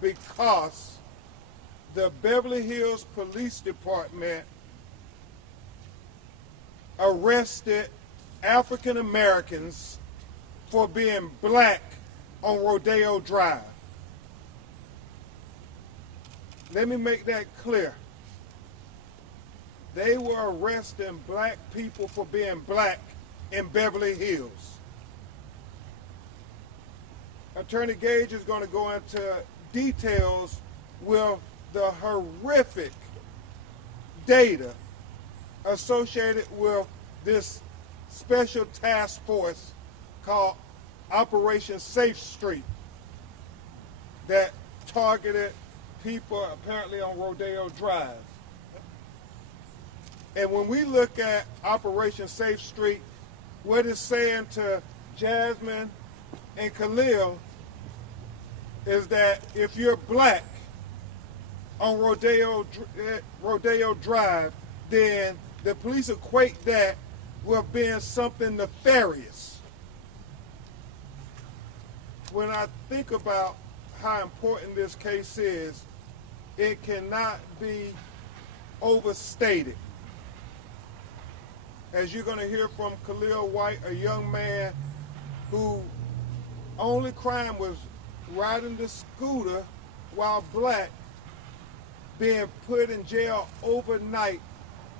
because the Beverly Hills Police Department arrested African Americans for being black on Rodeo Drive. Let me make that clear. They were arresting black people for being black in Beverly Hills. Attorney Gage is going to go into details with the horrific data associated with this special task force called Operation Safe Street that targeted people apparently on Rodeo Drive. And when we look at Operation Safe Street, what it's saying to Jasmine and Khalil is that if you're black on Rodeo Drive, then the police equate that with being something nefarious. When I think about how important this case is, it cannot be overstated. As you're going to hear from Khalil White, a young man who only crime was riding the scooter while black, being put in jail overnight.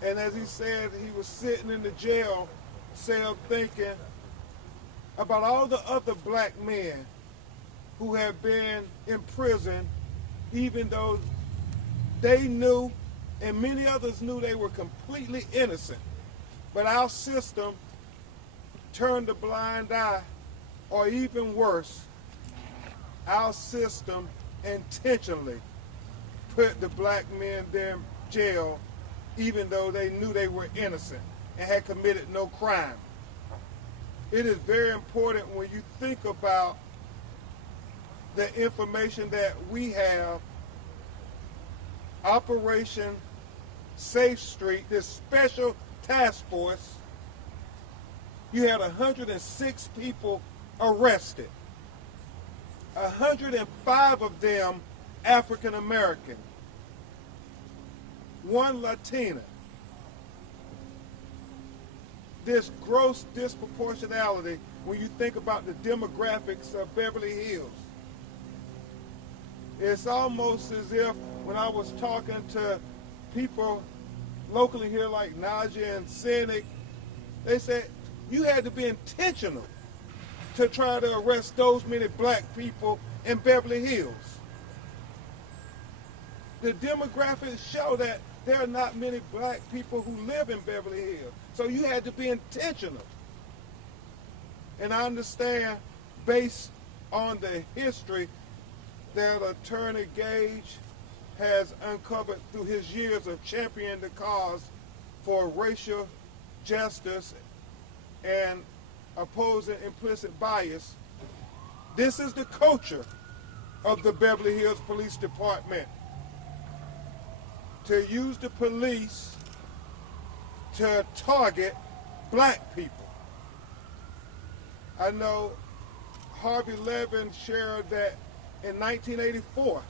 And as he said, he was sitting in the jail cell thinking about all the other black men who have been in prison, even though they knew, and many others knew, they were completely innocent. But our system turned a blind eye, or even worse, our system intentionally put the black men there in jail even though they knew they were innocent and had committed no crime. It is very important when you think about the information that we have. Operation Safe Street, this special task force, you had 106 people arrested, 105 of them African American, one Latina. This gross disproportionality when you think about the demographics of Beverly Hills. It's almost as if when I was talking to people locally here like Naja and Cynic, they said you had to be intentional to try to arrest those many black people in Beverly Hills. The demographics show that there are not many black people who live in Beverly Hills. So you had to be intentional. And I understand, based on the history that Attorney Gage has uncovered through his years of championing the cause for racial justice and opposing implicit bias, this is the culture of the Beverly Hills Police Department. To use the police to target black people. I know Harvey Levin shared that in 1984,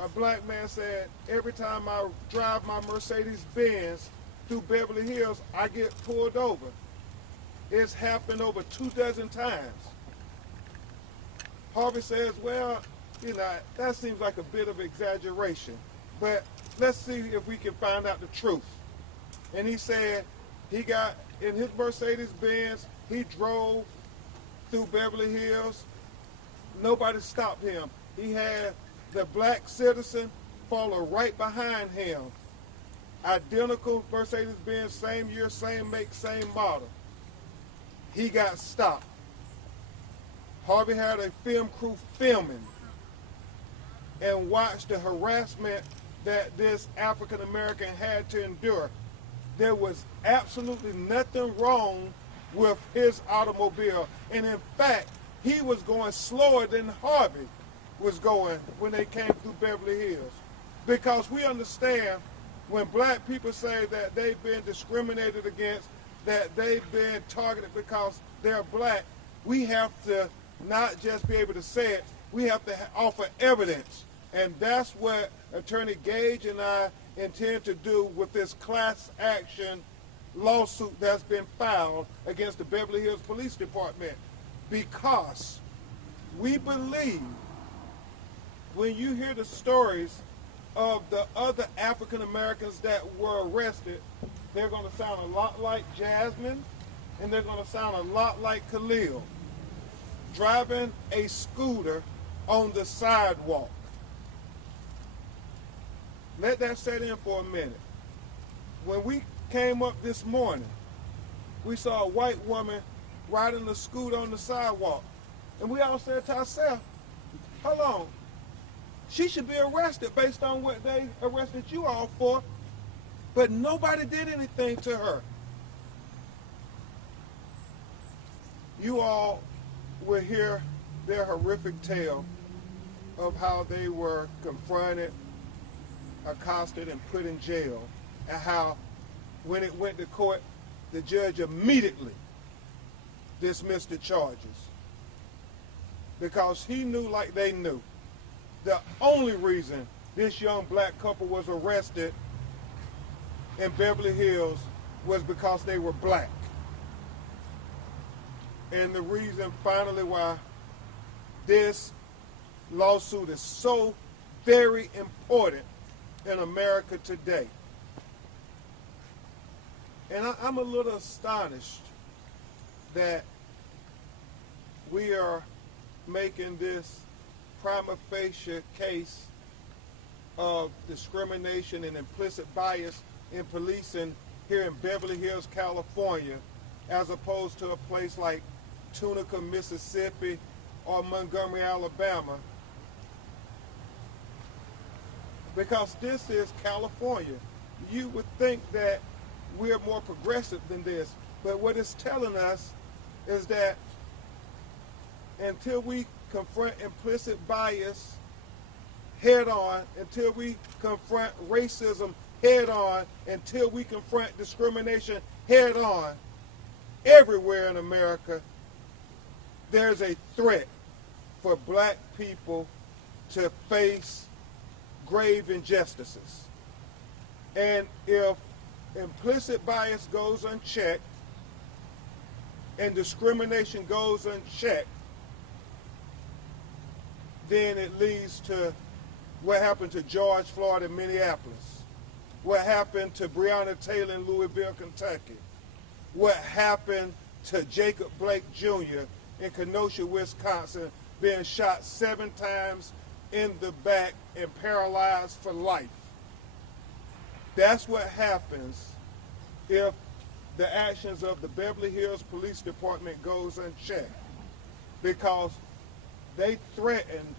a black man said, every time I drive my Mercedes-Benz through Beverly Hills, I get pulled over. It's happened over 24 times. Harvey says, well, that seems like a bit of exaggeration, but let's see if we can find out the truth. And he said he got in his Mercedes-Benz, he drove through Beverly Hills. Nobody stopped him. He had the black citizen follow right behind him. Identical Mercedes-Benz, same year, same make, same model. He got stopped. Harvey had a film crew filming and watched the harassment that this African American had to endure. There was absolutely nothing wrong with his automobile. And in fact, he was going slower than Harvey was going when they came through Beverly Hills. Because we understand when black people say that they've been discriminated against, that they've been targeted because they're black, we have to not just be able to say it, We have to offer evidence. And that's what Attorney Gage and I intend to do with this class action lawsuit that's been filed against the Beverly Hills Police Department. Because we believe when you hear the stories of the other African Americans that were arrested, they're going to sound a lot like Jasmine, and they're going to sound a lot like Khalil, driving a scooter on the sidewalk. Let that set in for a minute. When we came up this morning, we saw a white woman riding a scooter on the sidewalk. And we all said to ourselves, hold on, she should be arrested based on what they arrested you all for, but nobody did anything to her. You all will hear their horrific tale of how they were confronted, accosted, and put in jail, and how when it went to court, the judge immediately dismissed the charges because he knew, like they knew, the only reason this young black couple was arrested in Beverly Hills was because they were black. And the reason finally why this lawsuit is so very important in America today. And I'm a little astonished that we are making this prima facie case of discrimination and implicit bias in policing here in Beverly Hills, California, as opposed to a place like Tunica, Mississippi, or Montgomery, Alabama. Because this is California. You would think that we're more progressive than this, but what it's telling us is that until we confront implicit bias head on, until we confront racism head on, until we confront discrimination head on, everywhere in America, there's a threat for black people to face grave injustices. And if implicit bias goes unchecked and discrimination goes unchecked, then it leads to what happened to George Floyd in Minneapolis, what happened to Breonna Taylor in Louisville, Kentucky, what happened to Jacob Blake Jr. in Kenosha, Wisconsin, being shot 7 times in the back and paralyzed for life. That's what happens if the actions of the Beverly Hills Police Department goes unchecked, because they threatened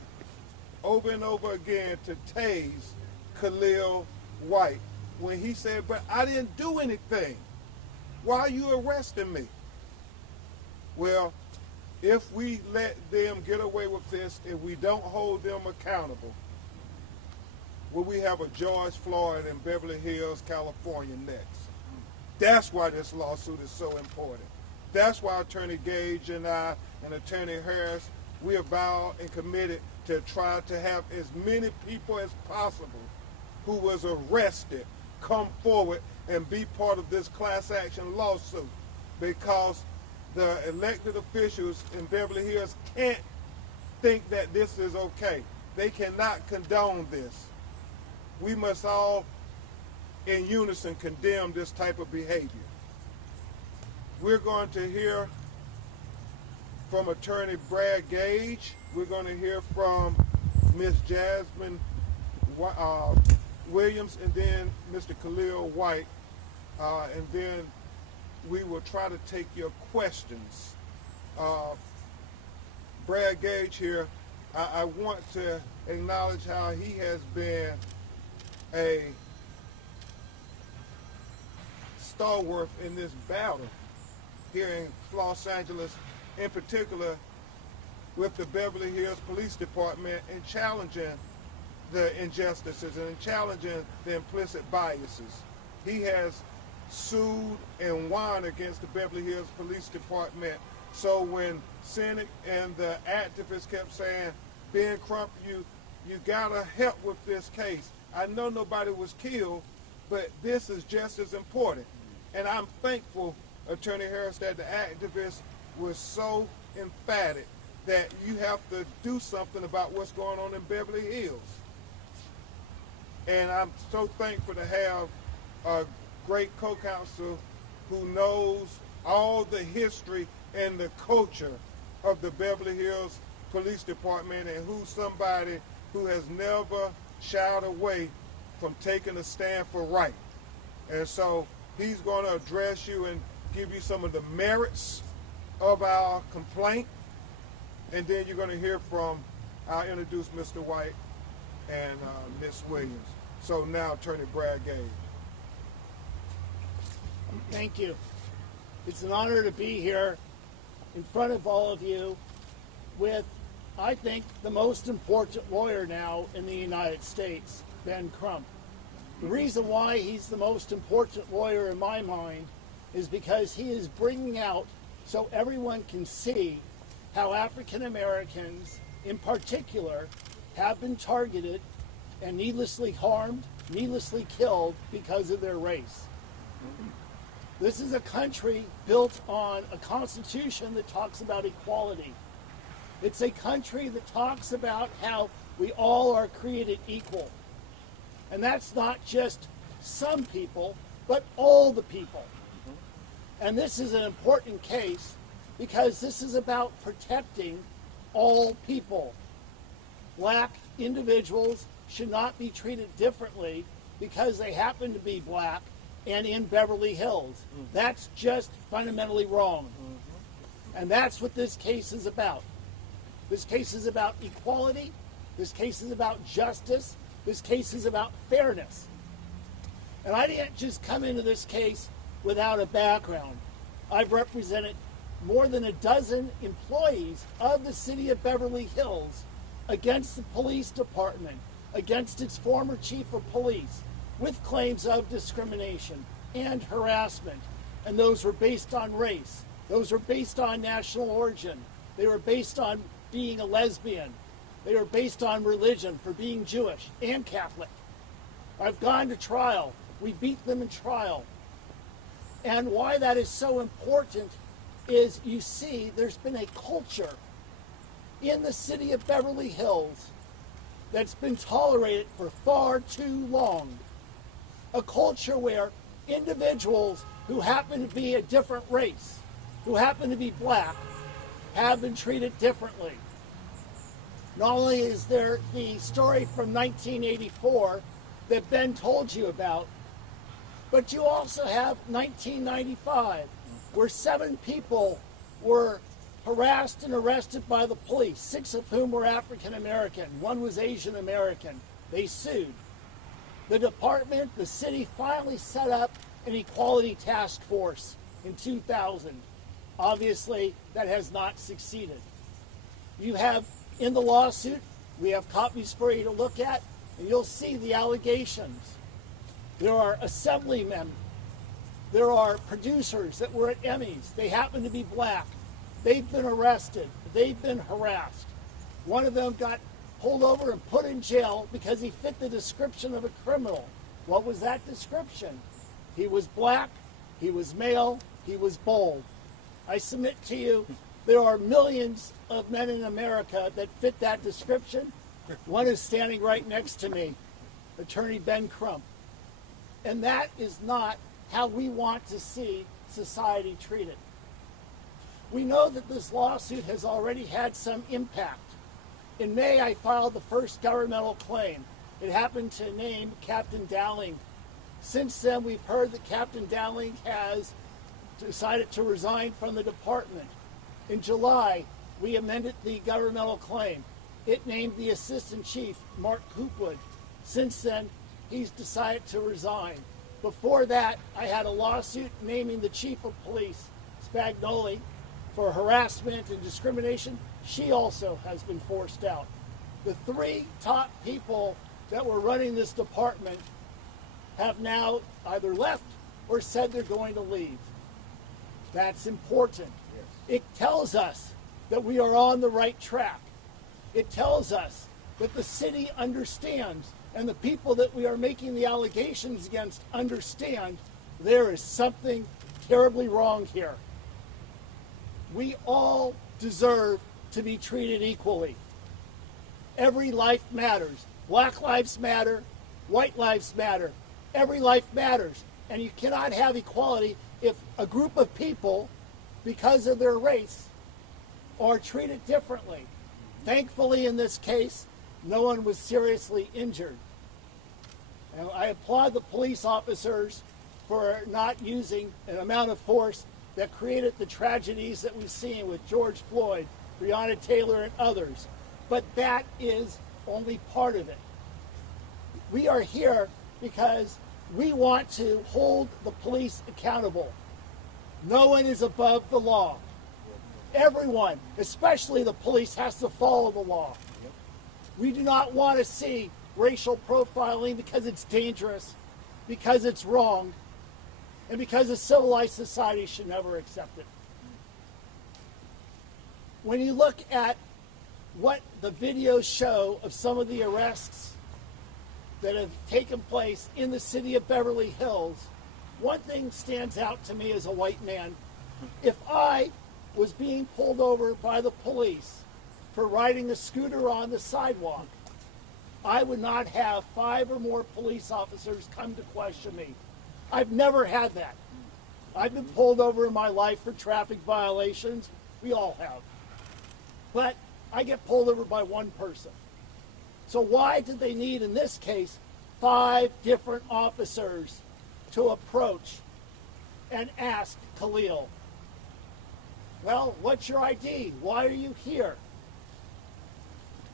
over and over again to tase Khalil White when he said, but I didn't do anything. Why are you arresting me? Well, if we let them get away with this, if we don't hold them accountable, will we have a George Floyd in Beverly Hills, California next? That's why this lawsuit is so important. That's why Attorney Gage and I and Attorney Harris, we are vowed and committed to try to have as many people as possible who was arrested come forward and be part of this class action lawsuit, because the elected officials in Beverly Hills can't think that this is okay. They cannot condone this. We must all in unison condemn this type of behavior. We're going to hear from Attorney Brad Gage. We're going to hear from Ms. Jasmine Williams, and then Mr. Khalil White, and then we will try to take your questions. Brad Gage here, I want to acknowledge how he has been a stalwart in this battle here in Los Angeles, in particular with the Beverly Hills Police Department, and challenging the injustices and challenging the implicit biases. He has sued and won against the Beverly Hills Police Department. So when Senate and the activists kept saying Ben Crump, you gotta help with this case. I know nobody was killed, but this is just as important. And I'm thankful, Attorney Harris, that the activists were so emphatic that you have to do something about what's going on in Beverly Hills. And I'm so thankful to have a great co-counsel who knows all the history and the culture of the Beverly Hills Police Department, and who's somebody who has never shied away from taking a stand for right. And so he's going to address you and give you some of the merits of our complaint. And then you're going to hear from, I'll introduce Mr. White and Ms. Williams. So now, Attorney Brad Gage. Thank you. It's an honor to be here in front of all of you with, I think, the most important lawyer now in the United States, Ben Crump. The reason why he's the most important lawyer in my mind is because he is bringing out so everyone can see how African Americans, in particular, have been targeted and needlessly harmed, needlessly killed because of their race. This is a country built on a constitution that talks about equality. It's a country that talks about how we all are created equal. And that's not just some people, but all the people. And this is an important case because this is about protecting all people. Black individuals should not be treated differently because they happen to be black and in Beverly Hills. That's just fundamentally wrong. And that's what this case is about. This case is about equality. This case is about justice. This case is about fairness. And I didn't just come into this case without a background. I've represented more than a dozen employees of the city of Beverly Hills against the police department, against its former chief of police, with claims of discrimination and harassment. And those were based on race. Those were based on national origin. They were based on being a lesbian. They were based on religion, for being Jewish and Catholic. I've gone to trial. We beat them in trial. And why that is so important is, you see, there's been a culture in the city of Beverly Hills that's been tolerated for far too long. A culture where individuals who happen to be a different race, who happen to be black, have been treated differently. Not only is there the story from 1984 that Ben told you about, but you also have 1995, where 7 people were harassed and arrested by the police, 6 of whom were African American. 1 was Asian American. They sued. The department, the city, finally set up an equality task force in 2000. Obviously, that has not succeeded. You have, in the lawsuit, we have copies for you to look at, and you'll see the allegations. There are assemblymen. There are producers that were at Emmys. They happen to be black. They've been arrested. They've been harassed. One of them got pulled over and put in jail because he fit the description of a criminal. What was that description? He was black, he was male, he was bold. I submit to you, there are millions of men in America that fit that description. One is standing right next to me, Attorney Ben Crump. And that is not how we want to see society treated. We know that this lawsuit has already had some impact. In May, I filed the first governmental claim. It happened to name Captain Dowling. Since then, we've heard that Captain Dowling has decided to resign from the department. In July, we amended the governmental claim. It named the assistant chief, Mark Hoopwood. Since then, he's decided to resign. Before that, I had a lawsuit naming the chief of police, Spagnoli, for harassment and discrimination. She also has been forced out. The 3 top people that were running this department have now either left or said they're going to leave. That's important. Yes. It tells us that we are on the right track. It tells us that the city understands, and the people that we are making the allegations against understand there is something terribly wrong here. We all deserve to be treated equally. Every life matters. Black lives matter. White lives matter. Every life matters. And you cannot have equality if a group of people, because of their race, are treated differently. Thankfully, in this case, no one was seriously injured. And I applaud the police officers for not using an amount of force that created the tragedies that we've seen with George Floyd, Breonna Taylor, and others. But that is only part of it. We are here because we want to hold the police accountable. No one is above the law. Everyone, especially the police, has to follow the law. We do not want to see racial profiling because it's dangerous, because it's wrong, and because a civilized society should never accept it. When you look at what the videos show of some of the arrests that have taken place in the city of Beverly Hills, one thing stands out to me as a white man. If I was being pulled over by the police for riding a scooter on the sidewalk, I would not have 5 or more police officers come to question me. I've never had that. I've been pulled over in my life for traffic violations. We all have. But I get pulled over by one person. So why did they need, in this case, 5 different officers to approach and ask Khalil, well, what's your ID? Why are you here?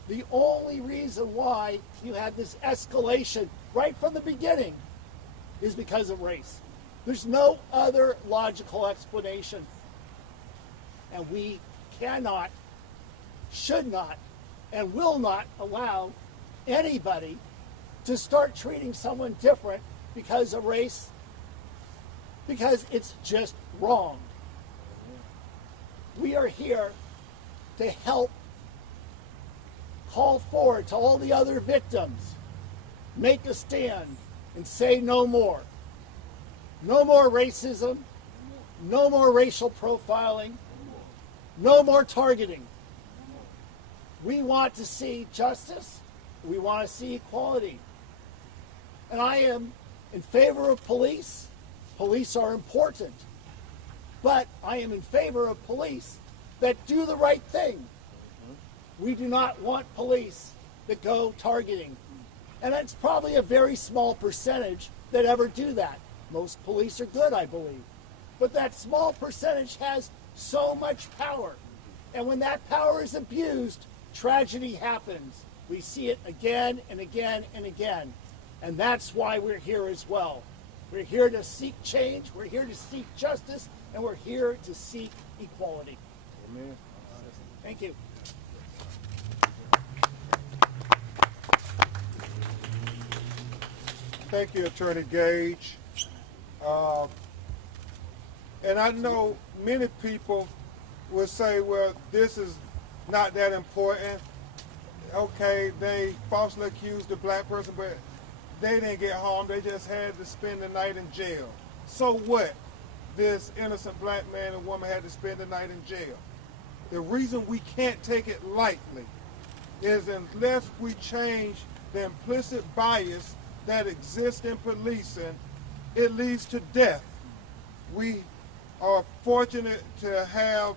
The only reason why you had this escalation right from the beginning is because of race. There's no other logical explanation. And we cannot, should not, and will not allow anybody to start treating someone different because of race, because it's just wrong. We are here to help call forward to all the other victims, make a stand, and say no more. No more racism, no more racial profiling, no more targeting. We want to see justice, we want to see equality. And I am in favor of police. Police are important. But I am in favor of police that do the right thing. We do not want police that go targeting. And it's probably a very small percentage that ever do that. Most police are good, I believe. But that small percentage has so much power. And when that power is abused, tragedy happens. We see it again and again and again. And that's why we're here as well. We're here to seek change, we're here to seek justice, and we're here to seek equality. Amen. Thank you. Thank you, Attorney Gage. And I know many people will say, well, this is not that important. Okay, they falsely accused the black person, but they didn't get harmed. They just had to spend the night in jail. So what? This innocent black man and woman had to spend the night in jail. The reason we can't take it lightly is unless we change the implicit bias that exists in policing, it leads to death. We are fortunate to have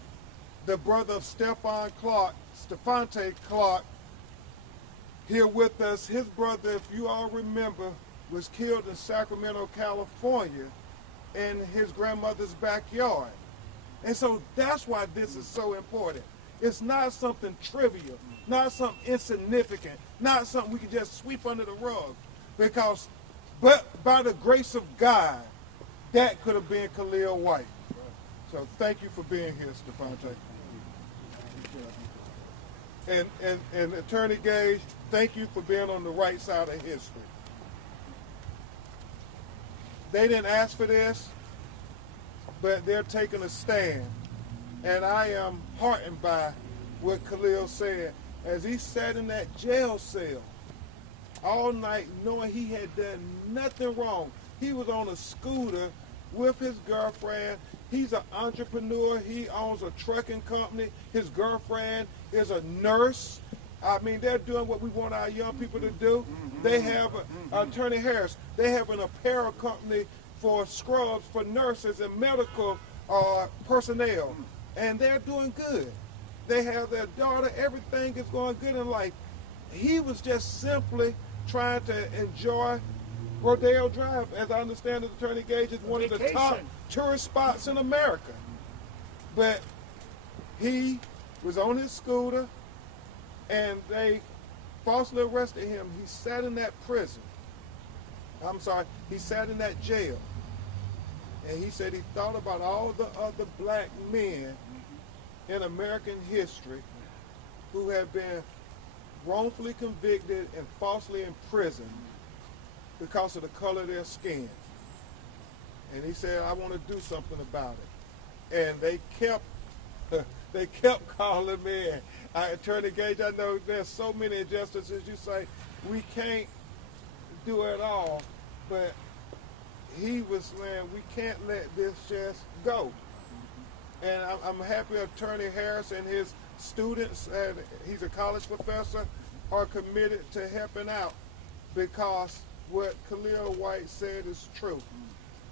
the brother of Stephante Clark, here with us. His brother, if you all remember, was killed in Sacramento, California, in his grandmother's backyard. And so that's why this is so important. It's not something trivial, not something insignificant, not something we can just sweep under the rug. Because, but by the grace of God, that could have been Khalil White. So thank you for being here, Stephante. And Attorney Gage, thank you for being on the right side of history. They didn't ask for this, but they're taking a stand. And I am heartened by what Khalil said. as he sat in that jail cell all night knowing he had done nothing wrong. He was on a scooter with his girlfriend. He's an entrepreneur. He owns a trucking company. His girlfriend is a nurse. I mean, they're doing what we want our young people to do. They have, Attorney Harris, they have an apparel company for scrubs for nurses and medical personnel. And they're doing good. They have their daughter. Everything is going good in life. He was just simply trying to enjoy Rodeo Drive. As I understand it, Attorney Gage is one of the top tourist spots in America. But he was on his scooter, and they falsely arrested him. He sat in that prison. I'm sorry, he sat in that jail. And he said he thought about all the other black men in American history who have been wrongfully convicted and falsely imprisoned because of the color of their skin. And he said, I want to do something about it. And they kept calling me. Attorney Gage, I know there's so many injustices. You say, we can't do it all. But he was saying, we can't let this just go. And I'm happy Attorney Harris and his students, and he's a college professor, are committed to helping out, because what Khalil White said is true.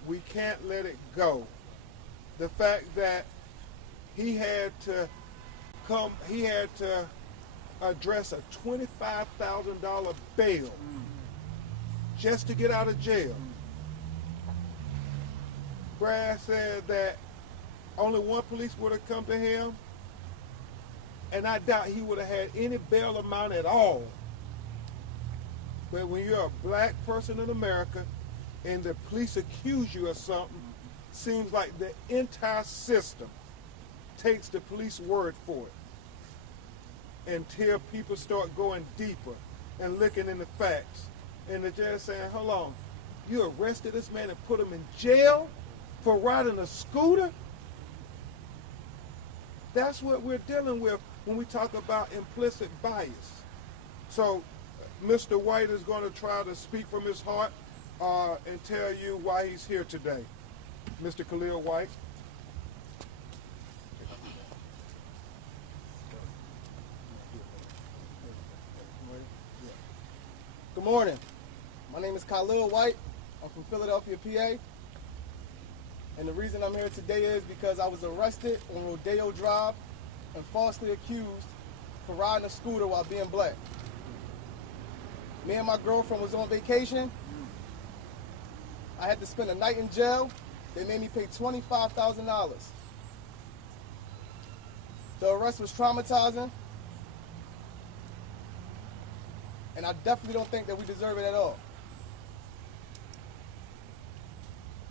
We can't let it go. The fact that he had to address a $25,000 bail just to get out of jail. Brad said that only one police would have come to him, and I doubt he would have had any bail amount at all. But when you're a black person in America and the police accuse you of something, seems like the entire system takes the police word for it until people start going deeper and looking in the facts. And they're just saying, hold on, you arrested this man and put him in jail for riding a scooter? That's what we're dealing with when we talk about implicit bias. So Mr. White is going to try to speak from his heart and tell you why he's here today. Mr. Khalil White. Good morning. My name is Khalil White. I'm from Philadelphia, PA. And the reason I'm here today is because I was arrested on Rodeo Drive and falsely accused for riding a scooter while being black. Me and my girlfriend was on vacation. I had to spend a night in jail. They made me pay $25,000. The arrest was traumatizing, and I definitely don't think that we deserve it at all.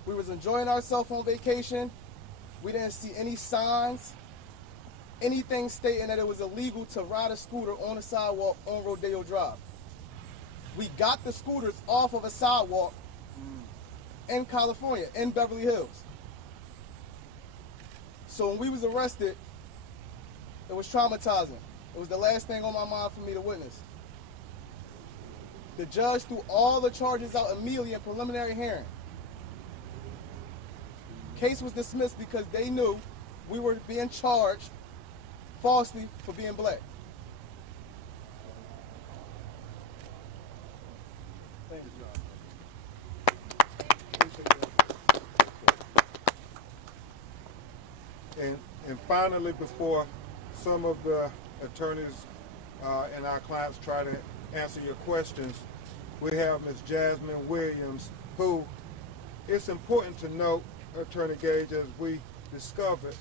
We was enjoying ourselves on vacation. We didn't see any signs, anything stating that it was illegal to ride a scooter on a sidewalk on Rodeo Drive. We got the scooters off of a sidewalk in California, in Beverly Hills. So when we was arrested, it was traumatizing. It was the last thing on my mind for me to witness. The judge threw all the charges out immediately in preliminary hearing. Case was dismissed because they knew we were being charged falsely for being black. Thank you. And finally, before some of the attorneys and our clients try to answer your questions, we have Ms. Jasmine Williams, who it's important to note, Attorney Gage, as we discovered.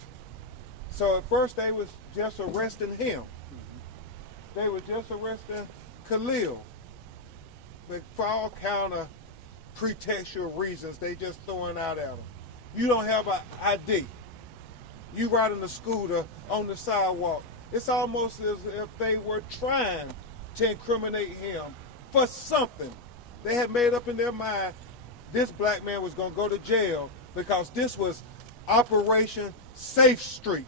So at first they was just arresting him. They were just arresting Khalil. But for all kind of pretextual reasons, they just throwing out at him. You don't have an ID. You riding a scooter on the sidewalk. It's almost as if they were trying to incriminate him for something. They had made up in their mind this black man was going to go to jail because this was Operation Safe Street.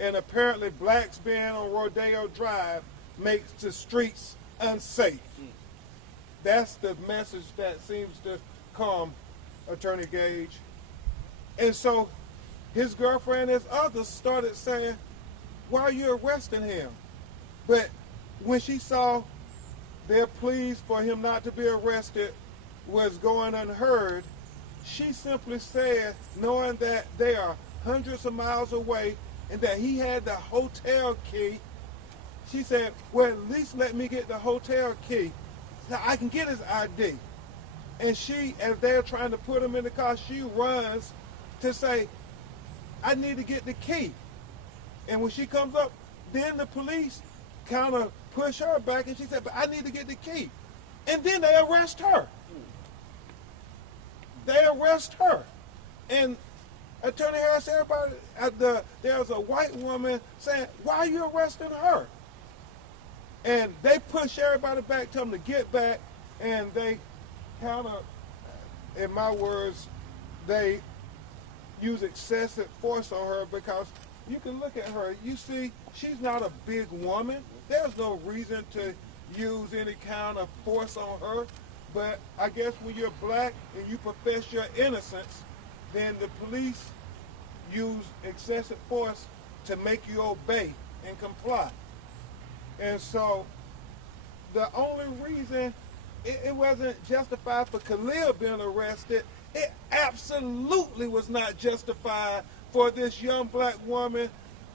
And apparently blacks being on Rodeo Drive makes the streets unsafe. That's the message that seems to come, Attorney Gage. And so his girlfriend and others started saying, why are you arresting him? But when she saw their pleas for him not to be arrested was going unheard, she simply said, knowing that they are hundreds of miles away and that he had the hotel key, she said, well, at least let me get the hotel key so I can get his ID. And she, as they're trying to put him in the car, she runs to say, I need to get the key. And when she comes up, then the police kind of push her back and she said, but I need to get the key. And then they arrest her. They arrest her. And Attorney Harris, everybody, there's a white woman saying, why are you arresting her? And they push everybody back, tell them to get back, and they kind of, in my words, they use excessive force on her because you can look at her, you see, she's not a big woman. There's no reason to use any kind of force on her. But I guess when you're black and you profess your innocence, then the police use excessive force to make you obey and comply. And so the only reason it wasn't justified for Khalil being arrested, it absolutely was not justified for this young black woman,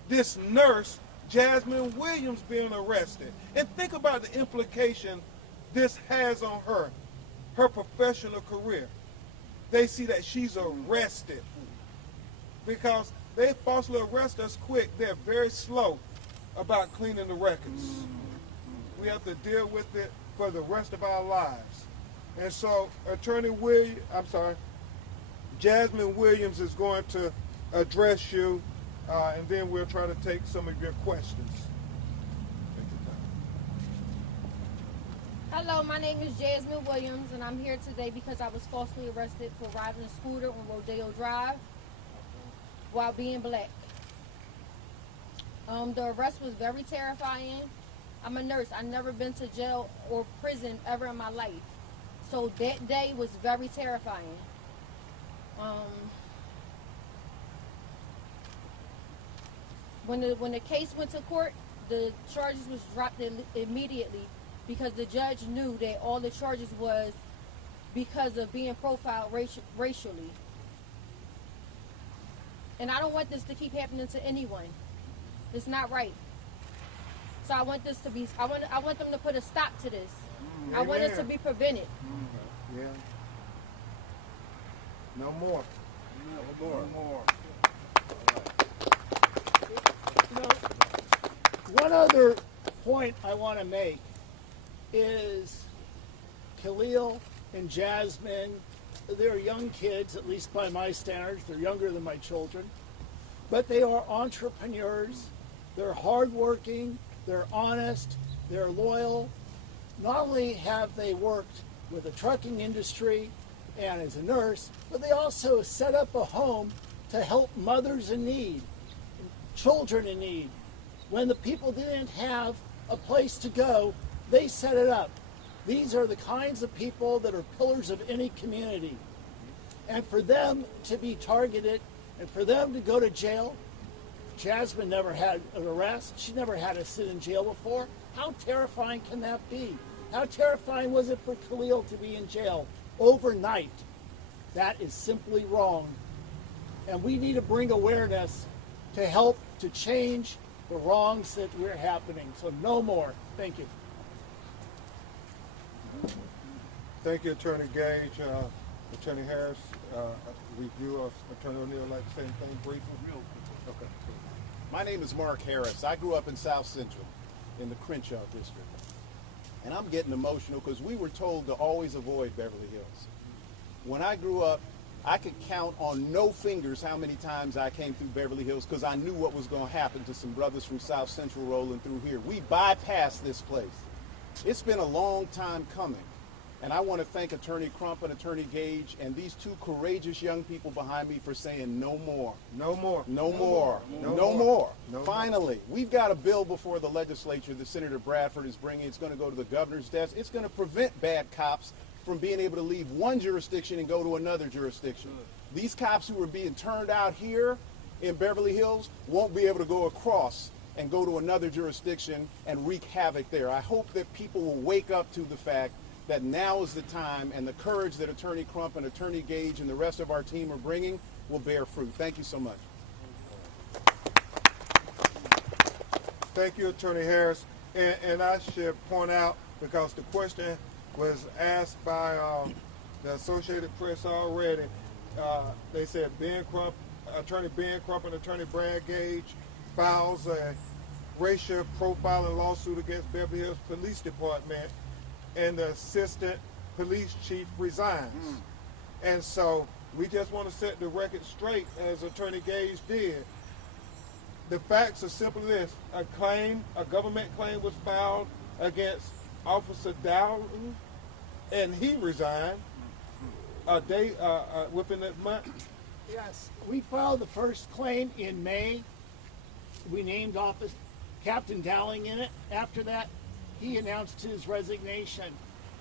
this nurse, Jasmine Williams, being arrested. And think about the implication this has on her professional career. They see that she's arrested because they falsely arrest us quick. They're very slow about cleaning the records. We have to deal with it for the rest of our lives. And so Jasmine Williams is going to address you, and then we'll try to take some of your questions. Hello, my name is Jasmine Williams, and I'm here today because I was falsely arrested for riding a scooter on Rodeo Drive while being black. The arrest was very terrifying. I'm a nurse. I've never been to jail or prison ever in my life. So that day was very terrifying. When the case went to court, the charges was dropped immediately because the judge knew that all the charges was because of being profiled racially. And I don't want this to keep happening to anyone. It's not right. So I want this to be, I want them to put a stop to this. I want it to be prevented. Yeah. No more. No more. You know, one other point I want to make is Khalil and Jasmine, they're young kids, at least by my standards. They're younger than my children. But they are entrepreneurs. They're hardworking. They're honest. They're loyal. Not only have they worked with the trucking industry and as a nurse, but they also set up a home to help mothers in need, children in need. When the people didn't have a place to go, they set it up. These are the kinds of people that are pillars of any community. And for them to be targeted and for them to go to jail, Jasmine never had an arrest. She never had to sit in jail before. How terrifying can that be? How terrifying was it for Khalil to be in jail overnight? That is simply wrong. And we need to bring awareness to help to change the wrongs that were happening. So no more. Thank you. Thank you, Attorney Gage. Attorney Harris, review of Attorney O'Neill, like to say anything briefly? Real quick. Okay. My name is Mark Harris. I grew up in South Central in the Crenshaw district. And I'm getting emotional because we were told to always avoid Beverly Hills. When I grew up, I could count on no fingers how many times I came through Beverly Hills because I knew what was going to happen to some brothers from South Central rolling through here. We bypassed this place. It's been a long time coming. And I want to thank Attorney Crump and Attorney Gage and these two courageous young people behind me for saying no more. No more. No more. No more. Finally, we've got a bill before the legislature that Senator Bradford is bringing. It's going to go to the governor's desk. It's going to prevent bad cops from being able to leave one jurisdiction and go to another jurisdiction. These cops who are being turned out here in Beverly Hills won't be able to go across and go to another jurisdiction and wreak havoc there. I hope that people will wake up to the fact that now is the time, and the courage that Attorney Crump and Attorney Gage and the rest of our team are bringing will bear fruit. Thank you so much. Thank you, Attorney Harris. And I should point out, because the question was asked by the Associated Press already, they said Attorney Ben Crump and Attorney Brad Gage files a racial profiling lawsuit against Beverly Hills Police Department, and the assistant police chief resigns. And so we just want to set the record straight, as Attorney Gage did. The facts are simply this: a government claim was filed against Officer Dowden, and he resigned a day within that month. Yes, we filed the first claim in May. We named Captain Dowling in it. After that, he announced his resignation.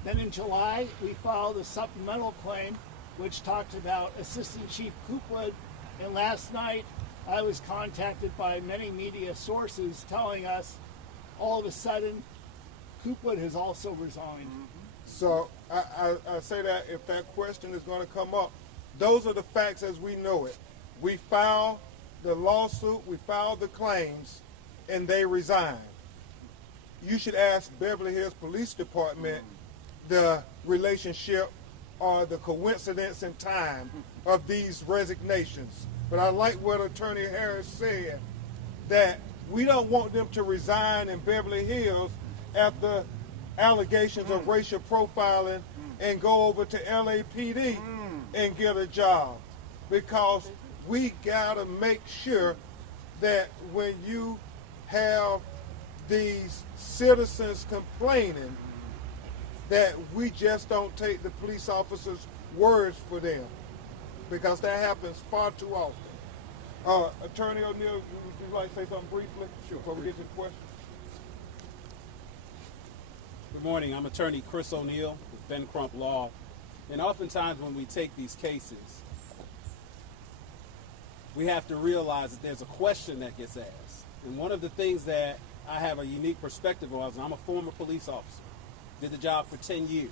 Then in July, we filed a supplemental claim, which talked about Assistant Chief Coopwood. And last night, I was contacted by many media sources telling us all of a sudden Coopwood has also resigned. So I say that if that question is going to come up, those are the facts as we know it. We filed the lawsuit, we filed the claims, and they resigned. You should ask Beverly Hills Police Department the relationship or the coincidence in time of these resignations. But I like what Attorney Harris said, that we don't want them to resign in Beverly Hills after allegations of racial profiling and go over to LAPD and get a job. Because we gotta make sure that when you have these citizens complaining, that we just don't take the police officers' words for them, because that happens far too often. Attorney O'Neill, would you like to say something briefly before we get to the question? Good morning. I'm Attorney Chris O'Neill with Ben Crump Law. And oftentimes when we take these cases, we have to realize that there's a question that gets asked. And one of the things that I have a unique perspective on is I'm a former police officer. Did the job for 10 years.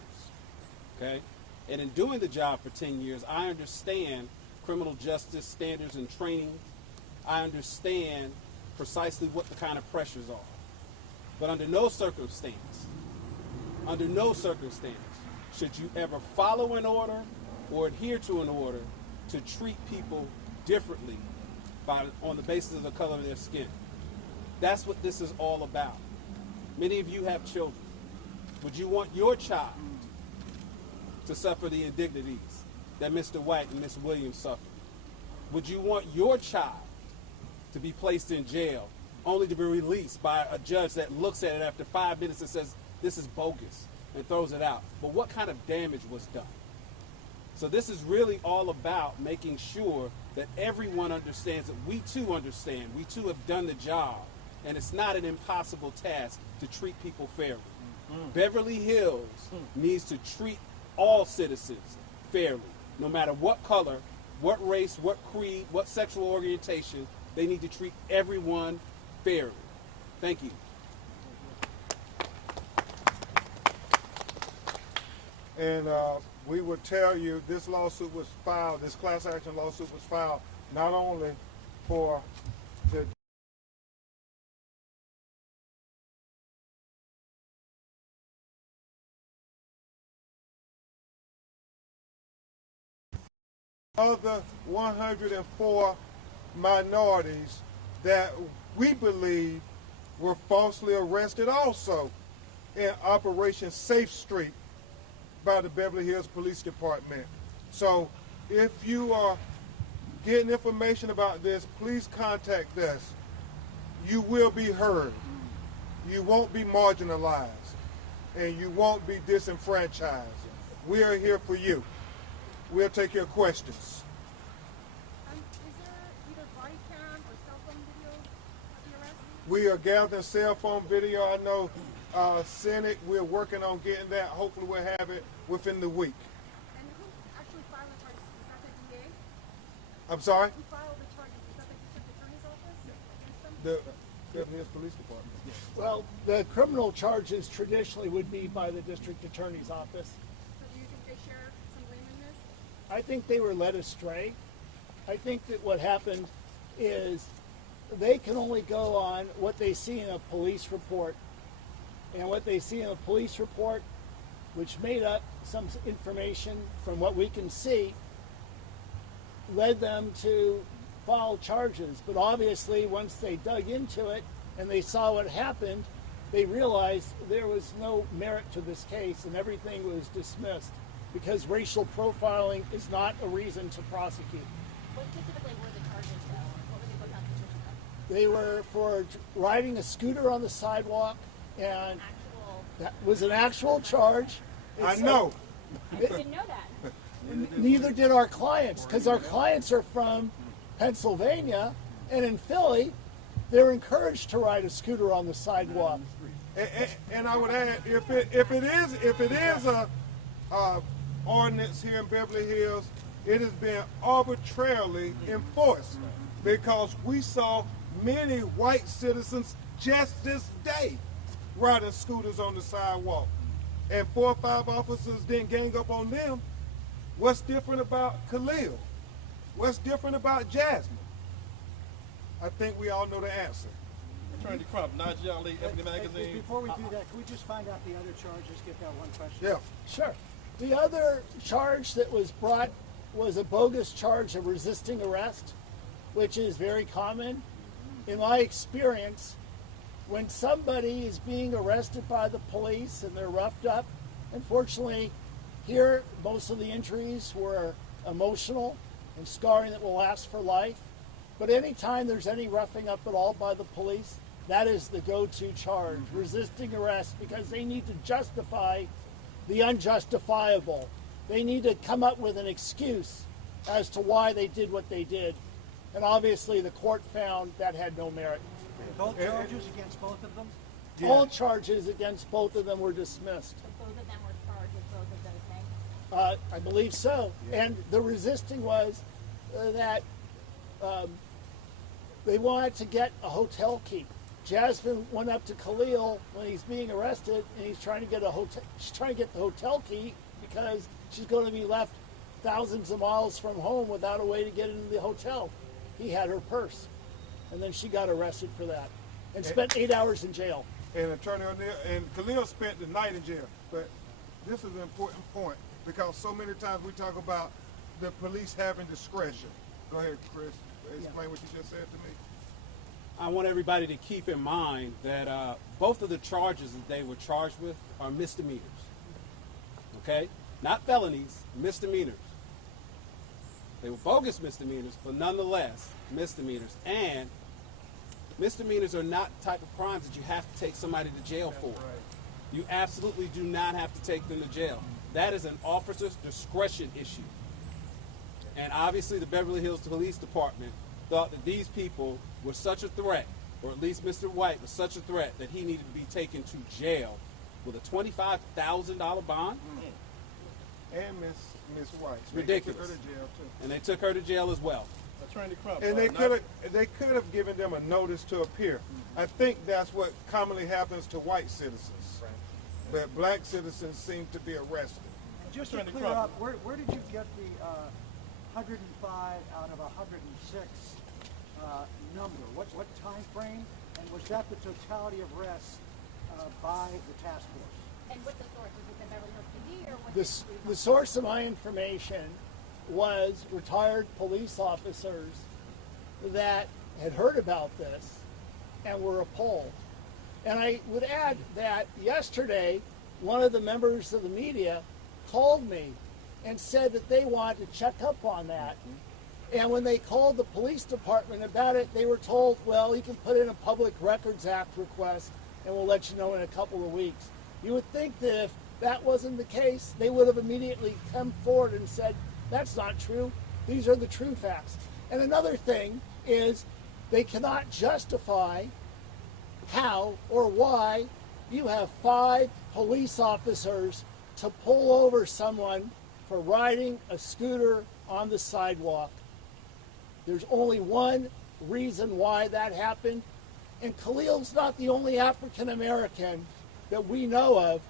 Okay? And in doing the job for 10 years, I understand criminal justice standards and training. I understand precisely what the kind of pressures are. But under no circumstance should you ever follow an order or adhere to an order to treat people differently on the basis of the color of their skin. That's what this is all about. Many of you have children. Would you want your child to suffer the indignities that Mr. White and Ms. Williams suffered? Would you want your child to be placed in jail only to be released by a judge that looks at it after 5 minutes and says, this is bogus, and throws it out? But what kind of damage was done? So this is really all about making sure that everyone understands that we too understand. We too have done the job, and it's not an impossible task to treat people fairly. Beverly Hills needs to treat all citizens fairly, no matter what color, what race, what creed, what sexual orientation. They need to treat everyone fairly. Thank you. And we would tell you this lawsuit was filed, this class action lawsuit was filed not only for the other 104 minorities that we believe were falsely arrested also in Operation Safe Street by the Beverly Hills Police Department. So if you are getting information about this, please contact us. You will be heard. You won't be marginalized, and you won't be disenfranchised. We are here for you. We'll take your questions. Is there either body cam or cell phone video of the arrest? We are gathering cell phone video. I know Senate, we're working on getting that. Hopefully we'll have it within the week. And who actually filed the charges? Is that the DA? I'm sorry? Who filed the charges? Is that the district attorney's office against them? The Beverly Hills Police Department. Well, the criminal charges traditionally would be by the district attorney's office. So do you think they share some blame in this? I think they were led astray. I think that what happened is they can only go on what they see in a police report. And what they see in a police report, which made up some information from what we can see, led them to file charges. But obviously, once they dug into it and they saw what happened, they realized there was no merit to this case and everything was dismissed because racial profiling is not a reason to prosecute. What specifically were the charges, though? What were they both accusations of? They were for riding a scooter on the sidewalk, and Actual. that was an actual charge. I know. I didn't know that. Neither did our clients, because our clients are from Pennsylvania, and in Philly, they're encouraged to ride a scooter on the sidewalk. And I would add, if it is a ordinance here in Beverly Hills, it has been arbitrarily enforced because we saw many white citizens just this day riding scooters on the sidewalk, and 4 or 5 officers didn't gang up on them. What's different about Khalil? What's different about Jasmine? I think we all know the answer. Attorney Crump, Najee Ali, Ebony Magazine. Before we do that, can we just find out the other charges? Get that one question. Yeah. Sure. The other charge that was brought was a bogus charge of resisting arrest, which is very common. In my experience, when somebody is being arrested by the police and they're roughed up, unfortunately, here most of the injuries were emotional and scarring that will last for life. But anytime there's any roughing up at all by the police, that is the go-to charge, resisting arrest, because they need to justify the unjustifiable. They need to come up with an excuse as to why they did what they did. And obviously the court found that had no merit. Both charges against both of them? All charges against both of them were dismissed. So both of them were charged with both of those things? I believe so. And the resisting was that they wanted to get a hotel key. Jasmine went up to Khalil when he's being arrested, and he's trying to get a hotel. She's trying to get the hotel key because she's going to be left thousands of miles from home without a way to get into the hotel. He had her purse, and then she got arrested for that and spent 8 hours in jail. And Attorney O'Neill and Khalil spent the night in jail. But this is an important point because so many times we talk about the police having discretion. Go ahead, Chris. Explain what you just said to me. I want everybody to keep in mind that both of the charges that they were charged with are misdemeanors. Okay? Not felonies, misdemeanors. They were bogus misdemeanors, but nonetheless, misdemeanors. And misdemeanors are not the type of crimes that you have to take somebody to jail for. You absolutely do not have to take them to jail. That is an officer's discretion issue. And obviously the Beverly Hills Police Department thought that these people were such a threat, or at least Mr. White was such a threat, that he needed to be taken to jail with a $25,000 bond. And Miss White. It's ridiculous. They took her to jail too. And they took her to jail as well. Attorney Crump. And they could have given them a notice to appear. I think that's what commonly happens to white citizens. But black citizens seem to be arrested. And just to Attorney clear Crump. up, where did you get the 105 out of 106 number? What time frame? And was that the totality of arrests by the task force? And what's the source? Is it the Beverly Hills PD or what's The source of my information was retired police officers that had heard about this and were appalled. And I would add that yesterday, one of the members of the media called me and said that they wanted to check up on that. And when they called the police department about it, they were told, well, you can put in a Public Records Act request and we'll let you know in a couple of weeks. You would think that if that wasn't the case, they would have immediately come forward and said, that's not true. These are the true facts. And another thing is they cannot justify how or why you have 5 police officers to pull over someone for riding a scooter on the sidewalk. There's only one reason why that happened, and Khalil's not the only African American that we know of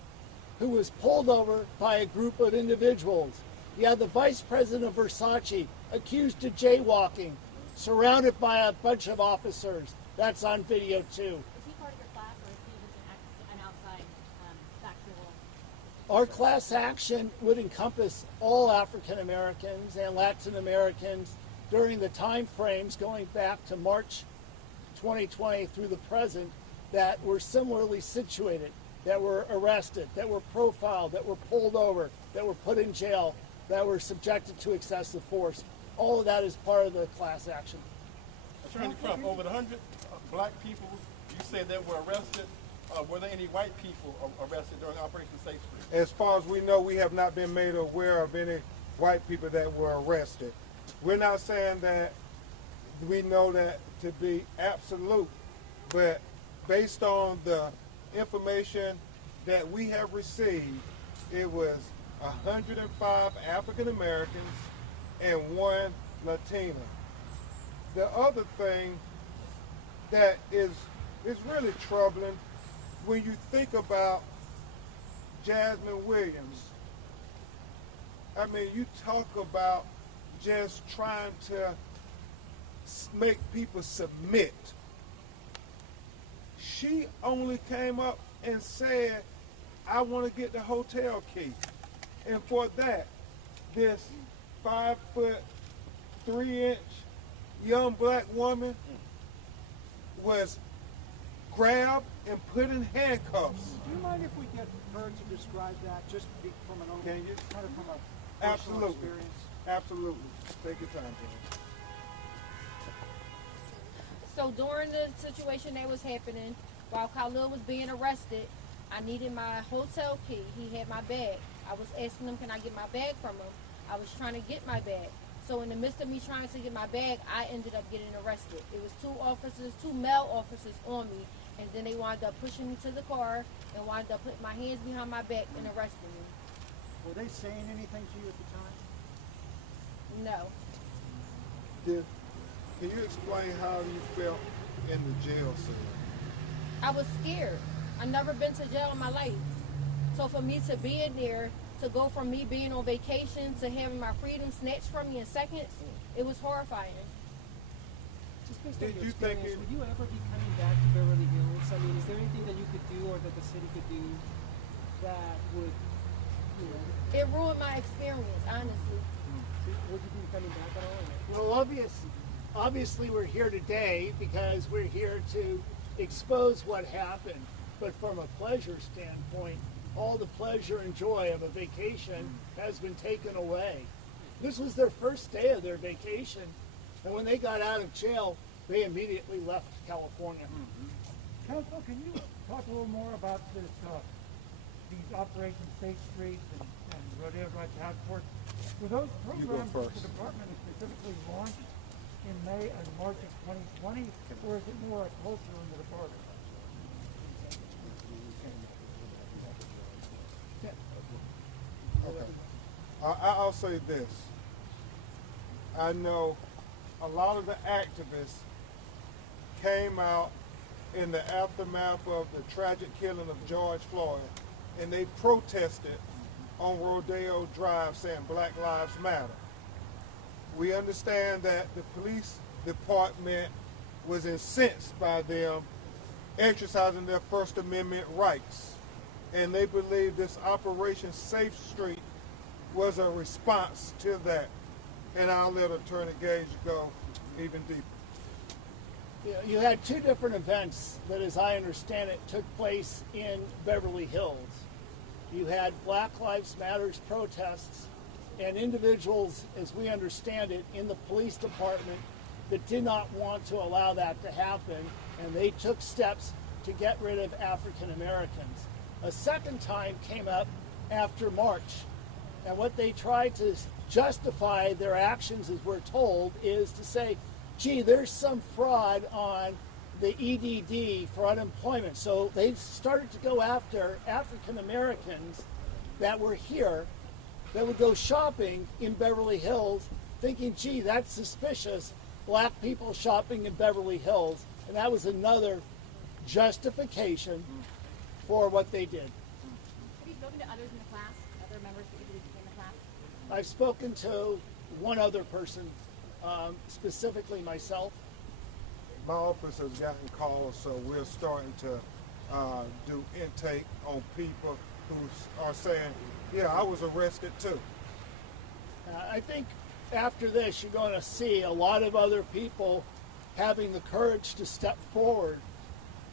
who was pulled over by a group of individuals. You had the vice president of Versace accused of jaywalking, surrounded by a bunch of officers. That's on video too. Is he part of your class, or is he just an outside factual? Our class action would encompass all African Americans and Latin Americans during the time frames going back to March 2020 through the present that were similarly situated, that were arrested, that were profiled, that were pulled over, that were put in jail, that were subjected to excessive force. All of that is part of the class action. Attorney Crump, over the 100 black people you said that were arrested, were there any white people arrested during Operation Safe Street? As far as we know, we have not been made aware of any white people that were arrested. We're not saying that we know that to be absolute, but based on the information that we have received, it was 105 African Americans and 1 Latina. The other thing that is really troubling when you think about Jasmine Williams. I mean, you talk about just trying to make people submit. She only came up and said, I want to get the hotel key. And for that, this 5'3" young black woman was grabbed and put in handcuffs. Do you mind if we get her to describe that, just from an own, Can you? kind of from a personal Absolutely. experience? Absolutely. Take your time, James. So during the situation that was happening, while Khalil was being arrested, I needed my hotel key. He had my bag. I was asking him, can I get my bag from him? I was trying to get my bag. So in the midst of me trying to get my bag, I ended up getting arrested. It was 2 male officers on me, and then they wound up pushing me to the car and wound up putting my hands behind my back and arresting me. Were they saying anything to you at the time? No. Can you explain how you felt in the jail cell? I was scared. I've never been to jail in my life. So for me to be in there, to go from me being on vacation to having my freedom snatched from me in seconds, it was horrifying. Just based Did on your you think experience, would you ever be coming back to Beverly Hills? I mean, is there anything that you could do or that the city could do that would, you know, It ruined my experience, honestly. would you be coming back at all? Well, obviously we're here today because we're here to expose what happened. But from a pleasure standpoint, all the pleasure and joy of a vacation has been taken away. This was their first day of their vacation, and when they got out of jail, they immediately left California. Counsel, can you talk a little more about this, these Operation State Street and Rodeo Drive Task Force? Were those You go programs that first. the department specifically launched in May and March of 2020, or is it more a culture in the department? Okay. I'll say this. I know a lot of the activists came out in the aftermath of the tragic killing of George Floyd, and they protested on Rodeo Drive saying Black Lives Matter. We understand that the police department was incensed by them exercising their First Amendment rights, and they believe this Operation Safe Street was a response to that. And I'll let Attorney Gage go even deeper. You had 2 different events that, as I understand it, took place in Beverly Hills. You had Black Lives Matters protests and individuals, as we understand it, in the police department that did not want to allow that to happen, and they took steps to get rid of African Americans. A second time came up after March. And what they try to justify their actions, as we're told, is to say, gee, there's some fraud on the EDD for unemployment. So they started to go after African Americans that were here that would go shopping in Beverly Hills thinking, gee, that's suspicious, black people shopping in Beverly Hills. And that was another justification for what they did. Have you spoken to others in the class, other members that you in the class? I've spoken to one other person, specifically myself. My office has gotten calls, so we're starting to do intake on people who are saying, yeah, I was arrested too. I think after this, you're going to see a lot of other people having the courage to step forward.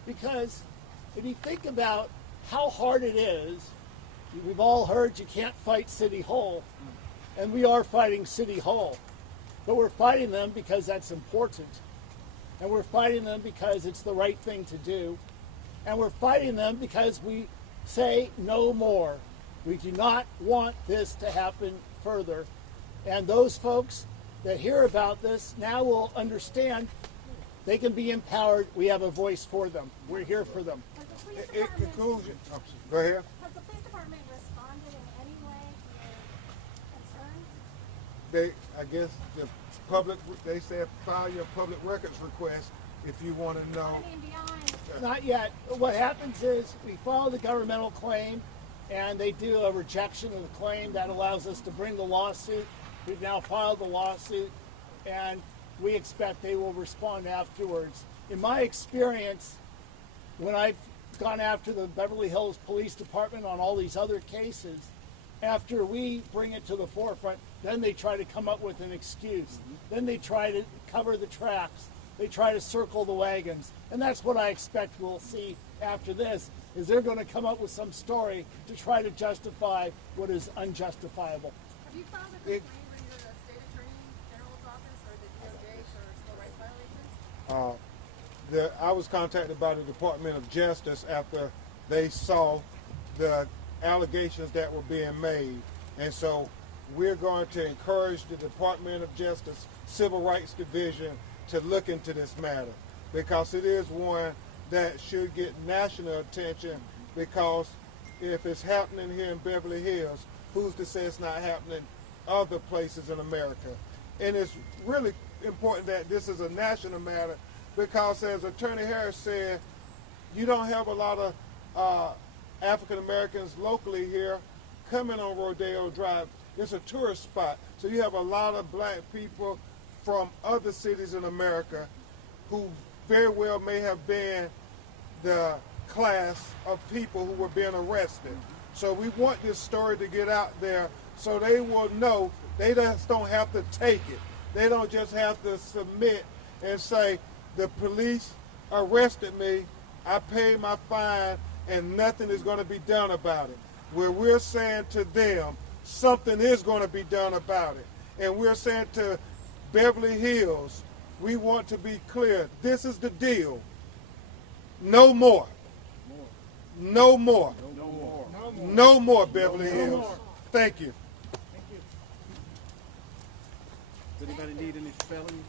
Because if you think about how hard it is, we've all heard you can't fight City Hall, and we are fighting City Hall. But we're fighting them because that's important. And we're fighting them because it's the right thing to do. And we're fighting them because we say no more. We do not want this to happen further. And those folks that hear about this now will understand they can be empowered. We have a voice for them. We're here for them. In conclusion, go ahead. Has the police department responded in any way to your concerns? They, I guess the public, they said file your public records request if you want to know. I mean, beyond. Not yet. What happens is we file the governmental claim, and they do a rejection of the claim. That allows us to bring the lawsuit. We've now filed the lawsuit, and we expect they will respond afterwards. In my experience, when I've gone after the Beverly Hills Police Department on all these other cases, after we bring it to the forefront, then they try to come up with an excuse. Then they try to cover the tracks. They try to circle the wagons. And that's what I expect we'll see after this, is they're going to come up with some story to try to justify what is unjustifiable. Have you filed a complaint with the state attorney general's office or the DOJ for civil rights violations? I was contacted by the Department of Justice after they saw the allegations that were being made. And so we're going to encourage the Department of Justice Civil Rights Division to look into this matter, because it is one that should get national attention, because if it's happening here in Beverly Hills, who's to say it's not happening other places in America? And it's really important that this is a national matter, because as Attorney Harris said, you don't have a lot of African Americans locally here coming on Rodeo Drive. It's a tourist spot, so you have a lot of black people from other cities in America who very well may have been the class of people who were being arrested. So we want this story to get out there so they will know they just don't have to take it. They don't just have to submit and say, the police arrested me, I paid my fine, and nothing is going to be done about it. Where we're saying to them, something is going to be done about it. And we're saying to Beverly Hills, we want to be clear, this is the deal. No more. No more. No more. No more, Beverly Hills. Thank you. Does anybody need any spellings?